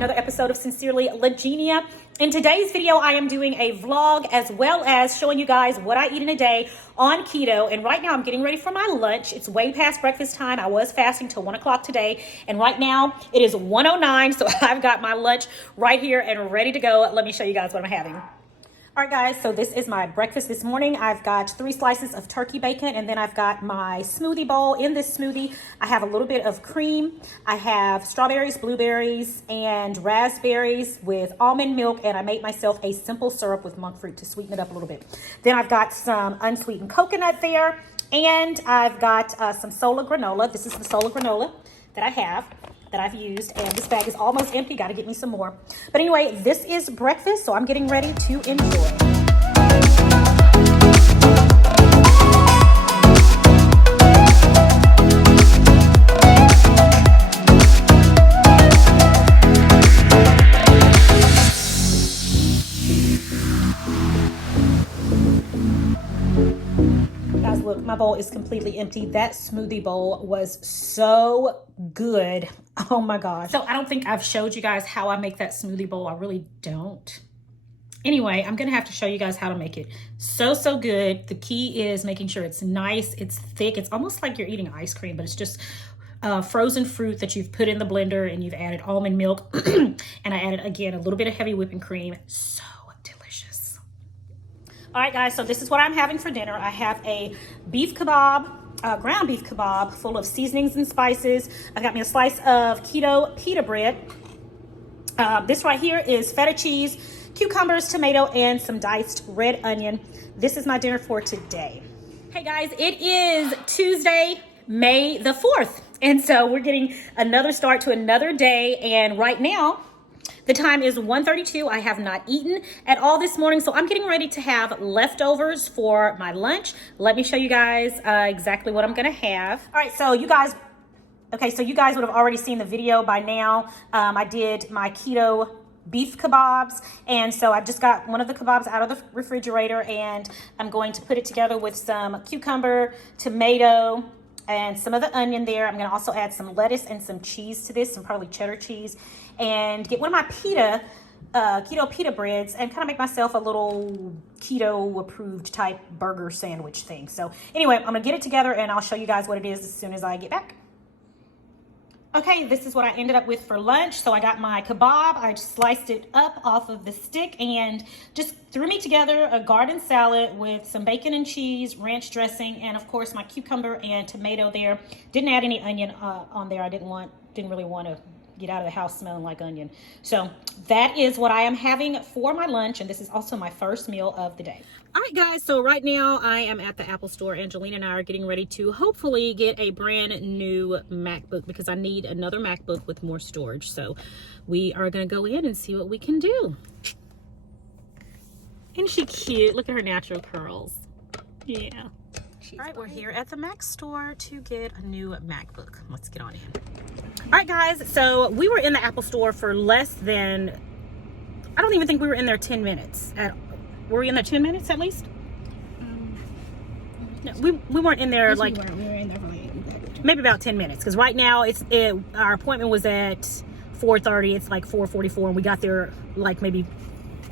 another episode of Sincerely Legenia. In today's video, I am doing a vlog as well as showing you guys what I eat in a day on keto. And right now I'm getting ready for my lunch. It's way past breakfast time. I was fasting till 1 o'clock today. And right now it is 1:09. So I've got my lunch right here and ready to go. Let me show you guys what I'm having. All right, guys, so this is my breakfast this morning. I've got 3 slices of turkey bacon, and then I've got my smoothie bowl. In this smoothie, I have a little bit of cream. I have strawberries, blueberries, and raspberries with almond milk, and I made myself a simple syrup with monk fruit to sweeten it up a little bit. Then I've got some unsweetened coconut there, and I've got some Sola granola. This is the Sola granola that I have, that I've used, and this bag is almost empty. Got to get me some more. But anyway, this is breakfast, so I'm getting ready to enjoy. Guys, look, my bowl is completely empty. That smoothie bowl was so good. Oh my gosh. So I don't think I've showed you guys how I make that smoothie bowl. I really don't. Anyway, I'm gonna have to show you guys how to make it. So good. The key is making sure it's nice, it's thick. It's almost like you're eating ice cream, but it's just frozen fruit that you've put in the blender, and you've added almond milk. And I added, again, a little bit of heavy whipping cream. So delicious. All right, guys, so this is what I'm having for dinner. I have a beef kebab, ground beef kebab full of seasonings and spices. I got me a slice of keto pita bread. This right here is feta cheese, cucumbers, tomato, and some diced red onion. This is my dinner for today. Hey guys, it is Tuesday, May the 4th. And so we're getting another start to another day. And right now, the time is 1:32. I have not eaten at all this morning, so I'm getting ready to have leftovers for my lunch. Let me show you guys exactly what I'm gonna have. All right, so you guys would have already seen the video by now. I did my keto beef kebabs, and so I just got one of the kebabs out of the refrigerator, and I'm going to put it together with some cucumber, tomato, and some of the onion there. I'm gonna also add some lettuce and some cheese to this, some probably cheddar cheese, and get one of my keto pita breads and kind of make myself a little keto approved type burger sandwich thing. So anyway, I'm gonna get it together and I'll show you guys what it is as soon as I get back. Okay, this is what I ended up with for lunch. So I got my kebab, I just sliced it up off of the stick and just threw me together a garden salad with some bacon and cheese, ranch dressing, and of course my cucumber and tomato there. Didn't add any onion on there. I didn't really want to get out of the house smelling like onion. So that is what I am having for my lunch, and this is also my first meal of the day. All right, guys, so right now I am at the Apple store. Angelina and I are getting ready to hopefully get a brand new MacBook because I need another MacBook with more storage. So we are gonna go in and see what we can do. Isn't she cute? Look at her natural curls. Yeah. All right, we're here at the Mac store to get a new MacBook. Let's get on in. All right, guys, so we were in the Apple store for less than, I don't even think we were in there 10 minutes. Were we in there 10 minutes at least? No, we weren't in there. Yes, like, we were in there for like maybe about 10 minutes, because right now our appointment was at 4:30. It's like 4:44, and we got there like maybe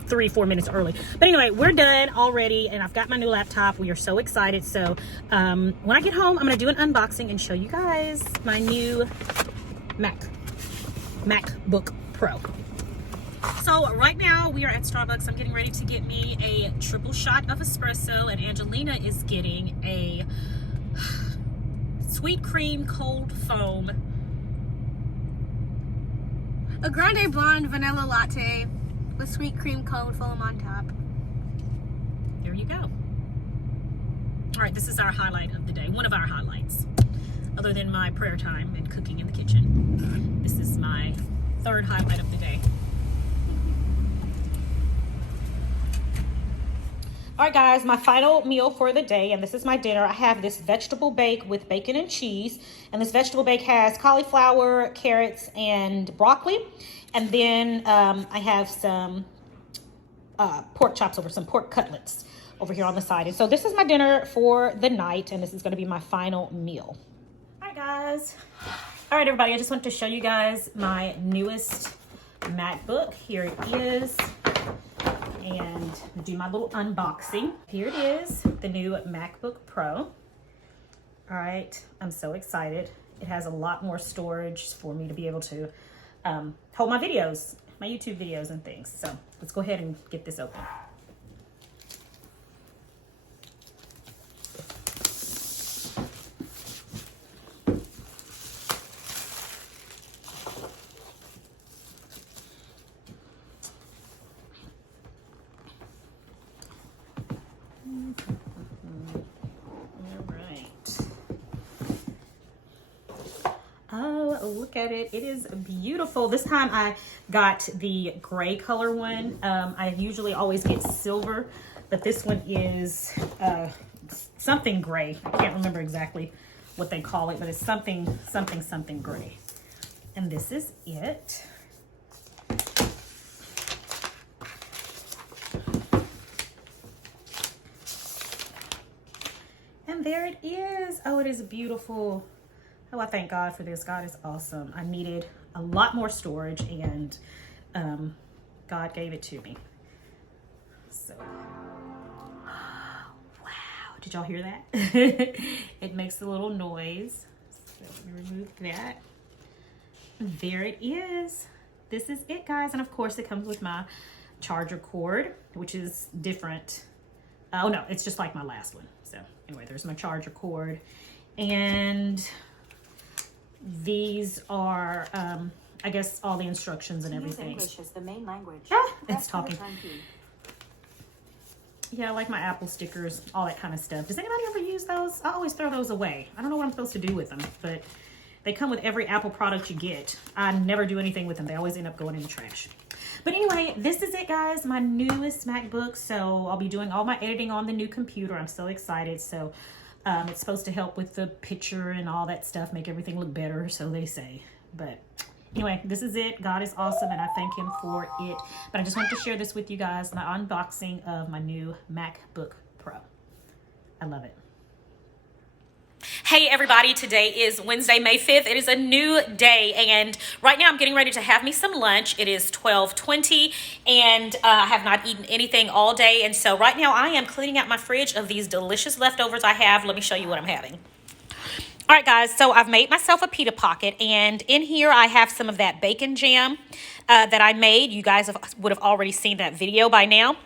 3-4 minutes early. But anyway, we're done already, and I've got my new laptop. We are so excited. So when I get home, I'm gonna do an unboxing and show you guys my new MacBook Pro. So right now we are at Starbucks. I'm getting ready to get me a triple shot of espresso, and Angelina is getting a sweet cream cold foam, a grande blonde vanilla latte with sweet cream cold foam on top. There you go. All right, this is our highlight of the day. One of our highlights, other than my prayer time and cooking in the kitchen. This is my third highlight of the day. All right, guys, my final meal for the day, and this is my dinner. I have this vegetable bake with bacon and cheese, and this vegetable bake has cauliflower, carrots, and broccoli. And then I have some pork chops over, some pork cutlets over here on the side. And so this is my dinner for the night, and this is going to be my final meal. All right, guys. All right, everybody, I just wanted to show you guys my newest MacBook. Here it is. And do my little unboxing. Here it is, the new MacBook Pro. All right, I'm so excited. It has a lot more storage for me to be able to hold my videos, my YouTube videos and things. So let's go ahead and get this open. Oh, look at it. It is beautiful. This time I got the gray color one. I usually always get silver, but this one is something gray. I can't remember exactly what they call it, but it's something gray. And this is it. And there it is. Oh, it is beautiful. Oh, I thank God for this. God is awesome. I needed a lot more storage, and God gave it to me. So, wow. Did y'all hear that? It makes a little noise. So let me remove that. There it is. This is it, guys. And of course, it comes with my charger cord, which is different. Oh, no, it's just like my last one. So anyway, there's my charger cord. And these are, I guess, all the instructions and everything. English is the main language. Ah, it's talking. Yeah, I like my Apple stickers, all that kind of stuff. Does anybody ever use those? I always throw those away. I don't know what I'm supposed to do with them, but they come with every Apple product you get. I never do anything with them. They always end up going in the trash. But anyway, this is it, guys. My newest MacBook. So I'll be doing all my editing on the new computer. I'm so excited. So it's supposed to help with the picture and all that stuff, make everything look better, so they say. But anyway, this is it. God is awesome, and I thank him for it. But I just wanted to share this with you guys, my unboxing of my new MacBook Pro. I love it. Hey everybody, today is Wednesday, May 5th. It is a new day, and right now I'm getting ready to have me some lunch. It is 12:20, and I have not eaten anything all day, and so right now I am cleaning out my fridge of these delicious leftovers I have. Let me show you what I'm having. All right, guys, so I've made myself a pita pocket, and in here I have some of that bacon jam that I made. You guys would have already seen that video by now.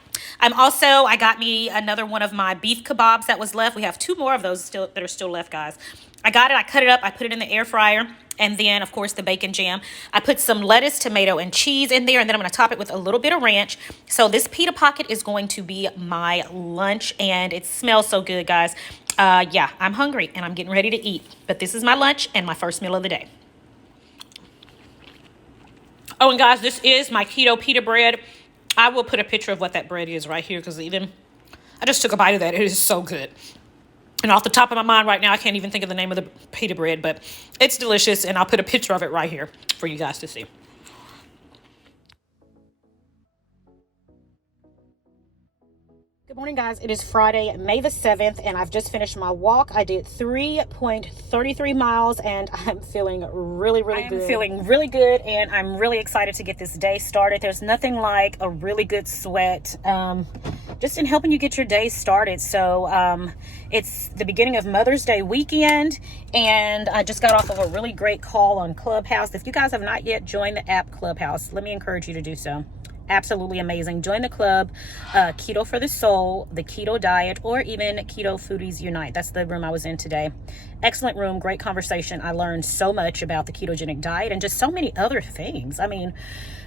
I got me another one of my beef kebabs that was left. We have 2 more of those that are still left, guys. I got it, I cut it up, I put it in the air fryer, and then, of course, the bacon jam. I put some lettuce, tomato, and cheese in there, and then I'm going to top it with a little bit of ranch. So this pita pocket is going to be my lunch, and it smells so good, guys. Yeah, I'm hungry, and I'm getting ready to eat. But this is my lunch and my first meal of the day. Oh, and guys, this is my keto pita bread. I will put a picture of what that bread is right here, because I just took a bite of that. It is so good. And off the top of my mind right now, I can't even think of the name of the pita bread, but it's delicious, and I'll put a picture of it right here for you guys to see. Good morning, guys. It is Friday, May the 7th, and I've just finished my walk. I did 3.33 miles, and I'm feeling really good. I'm feeling really good, and I'm really excited to get this day started. There's nothing like a really good sweat just in helping you get your day started. So it's the beginning of Mother's Day weekend, and I just got off of a really great call on Clubhouse. If you guys have not yet joined the app Clubhouse, let me encourage you to do so. Absolutely amazing. Join the club, Keto for the Soul, the Keto Diet, or even Keto Foodies Unite. That's the room I was in today. Excellent room, great conversation. I learned so much about the ketogenic diet and just so many other things. I mean,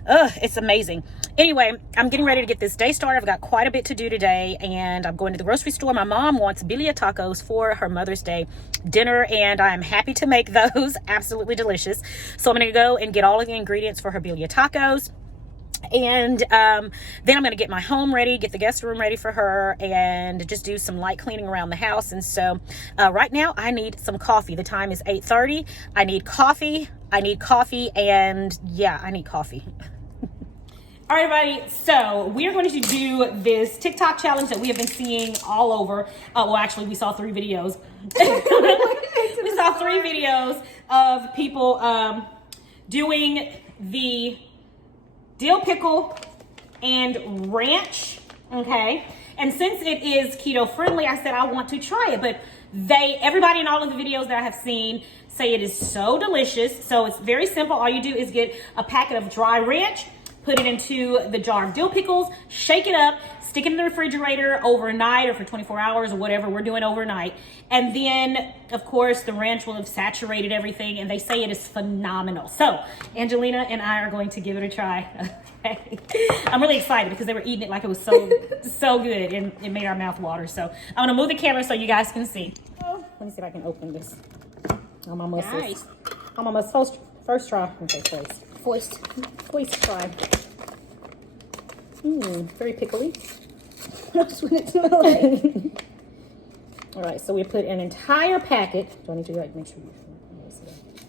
it's amazing. Anyway, I'm getting ready to get this day started. I've got quite a bit to do today, and I'm going to the grocery store. My mom wants birria tacos for her Mother's Day dinner, and I'm happy to make those. Absolutely delicious. So I'm going to go and get all of the ingredients for her birria tacos. And then I'm going to get my home ready, get the guest room ready for her, and just do some light cleaning around the house. And so right now I need some coffee. The time is 8:30. I need coffee, and yeah, I need coffee. All right, everybody, so we are going to do this TikTok challenge that we have been seeing all over. Well, actually, we saw 3 videos. We saw 3 videos of people doing the dill pickle and ranch, okay? And since it is keto friendly, I said I want to try it, but everybody in all of the videos that I have seen say it is so delicious. So it's very simple. All you do is get a packet of dry ranch, put it into the jar of dill pickles, shake it up, stick it in the refrigerator overnight or for 24 hours or whatever we're doing overnight. And then, of course, the ranch will have saturated everything, and they say it is phenomenal. So Angelina and I are going to give it a try. Okay. I'm really excited because they were eating it like it was so good, and it made our mouth water. So I'm gonna move the camera so you guys can see. Oh, let me see if I can open this. I'm almost Nice. I'm almost first try. Okay, first try. Very pickly. That's what it smells like. All right, so we put an entire packet. Do I need to make sure you see that?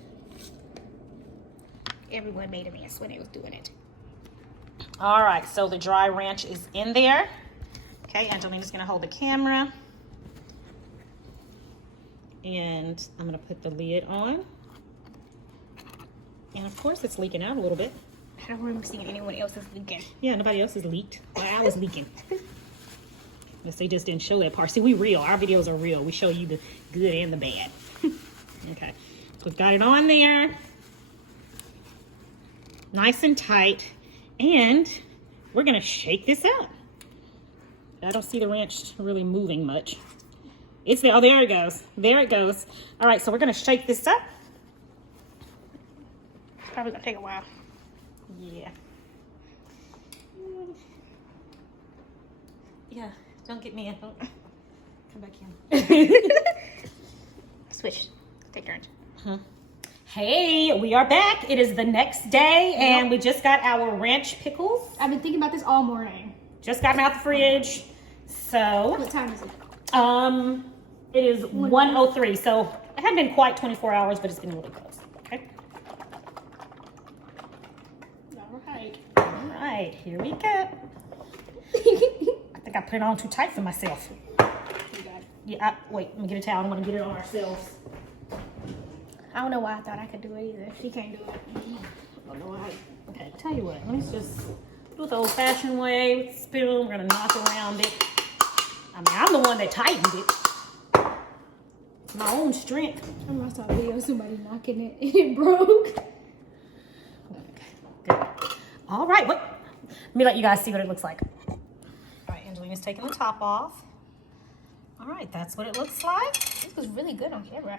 Everyone made a mess when they was doing it. All right, so the dry ranch is in there. Okay, Angelina's gonna hold the camera. And I'm gonna put the lid on. And of course it's leaking out a little bit. I don't remember seeing anyone else's leaking. Yeah, nobody else is leaked. Well, I was leaking. Yes, they just didn't show that part. See, we real. Our videos are real. We show you the good and the bad. Okay, we've got it on there. Nice and tight. And we're gonna shake this out. I don't see the ranch really moving much. It's there. Oh, there it goes. There it goes. All right, so we're gonna shake this up. It's probably gonna take a while. Yeah. Yeah, don't get me in. Don't come back in. Switch. Take turns. Hey, we are back. It is the next day, and we just got our ranch pickles. I've been thinking about this all morning. Just got them out the fridge. So, What time is it? it is 1:03. So it hadn't been quite 24 hours, but it's been really close. Okay. All right, here we go. I think I put it on too tight for myself. Yeah, wait, let me get a towel. I want to get it on ourselves. I don't know why I thought I could do it either. She can't do it. I don't know why. Okay, tell you what, let's just do it the old-fashioned way with the spoon. We're gonna knock around it. I mean, I'm the one that tightened it. It's my own strength. I saw a video of somebody knocking it and it broke. Okay, good. All right, let me let you guys see what it looks like. All right, Angelina's taking the top off. All right, that's what it looks like. This was really good on camera.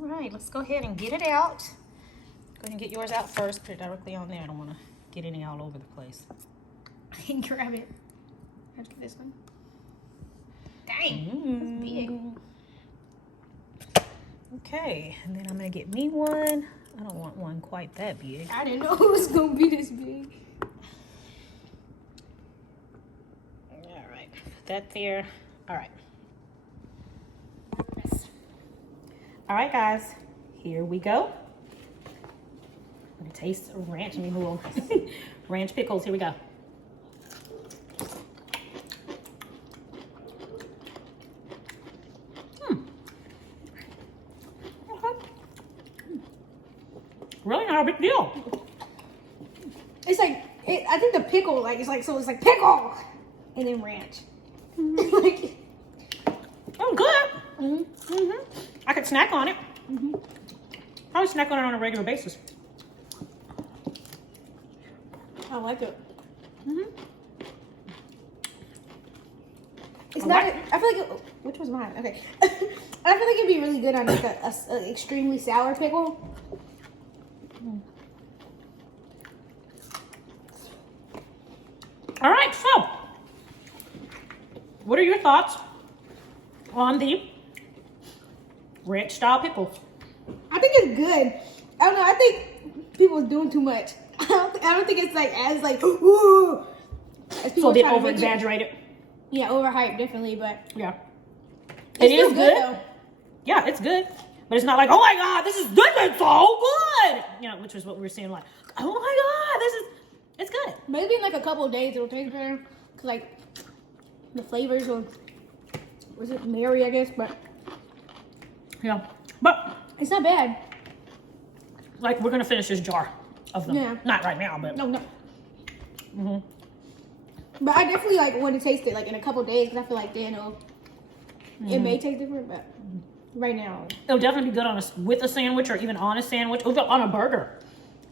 All right, let's go ahead and get it out. Go ahead and get yours out first. Put it directly on there. I don't want to get any all over the place. I can grab it. I have to get this one. Dang, that's big. Okay, and then I'm going to get me one. I don't want one quite that big. I didn't know it was going to be this big. All right, put that there. All right. All right, guys, here we go. I'm gonna taste ranch. Let me move on. Ranch pickles. Here we go. Really not a big deal. It's like I think the pickle, like it's like pickle and then ranch. Like, Oh, good. I could snack on it. Probably snack on it on a regular basis. I like it. It's I not. like I feel like which was mine? Okay. I feel like it'd be really good on like a extremely sour pickle. All right, so what are your thoughts on the ranch style pickles? I think it's good. I don't know. I think people are doing too much. I don't think it's like as like ooh. As So a bit try to over make it. exaggerated. Yeah, overhyped definitely, but Yeah. it's It is still good. though. Yeah, it's good. But it's not like, oh my God, this is so good. You know, which is what we were seeing like, oh my God, it's good. Maybe in like a couple of days it'll taste better. Cause like the flavors will, was it Mary, I guess, but Yeah. But it's not bad. like we're gonna finish this jar of them. Yeah. Not right now, but. No. But I definitely like want to taste it like in a couple days because I feel like then it may taste different, but right now It'll definitely be good on with a sandwich or even on a sandwich or on a burger,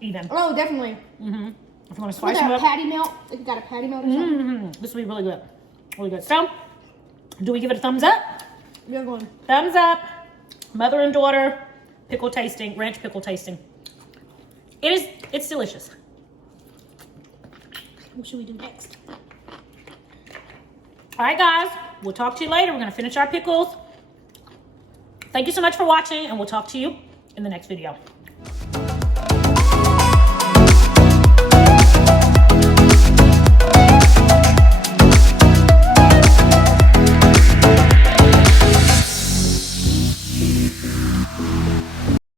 even. Oh, definitely. If you want to spice them it up. Patty melt. If you got a patty melt or something. This will be really good. Really good. So, do we give it a thumbs up? You're going. Thumbs up. Mother and daughter pickle tasting, ranch pickle tasting. It's delicious. What should we do next? All right, guys. We'll talk to you later. We're going to finish our pickles. Thank you so much for watching, and we'll talk to you in the next video.